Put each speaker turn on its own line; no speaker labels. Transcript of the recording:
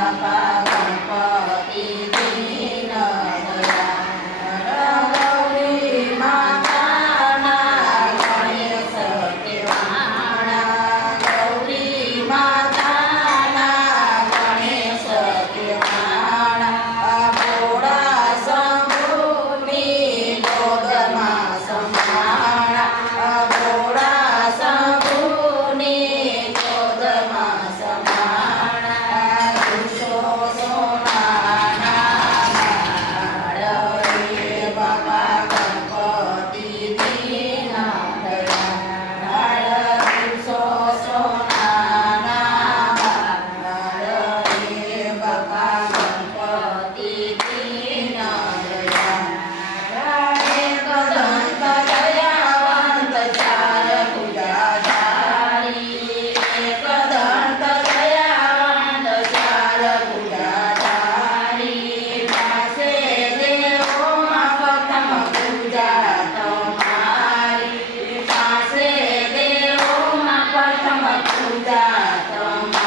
Baba. muita.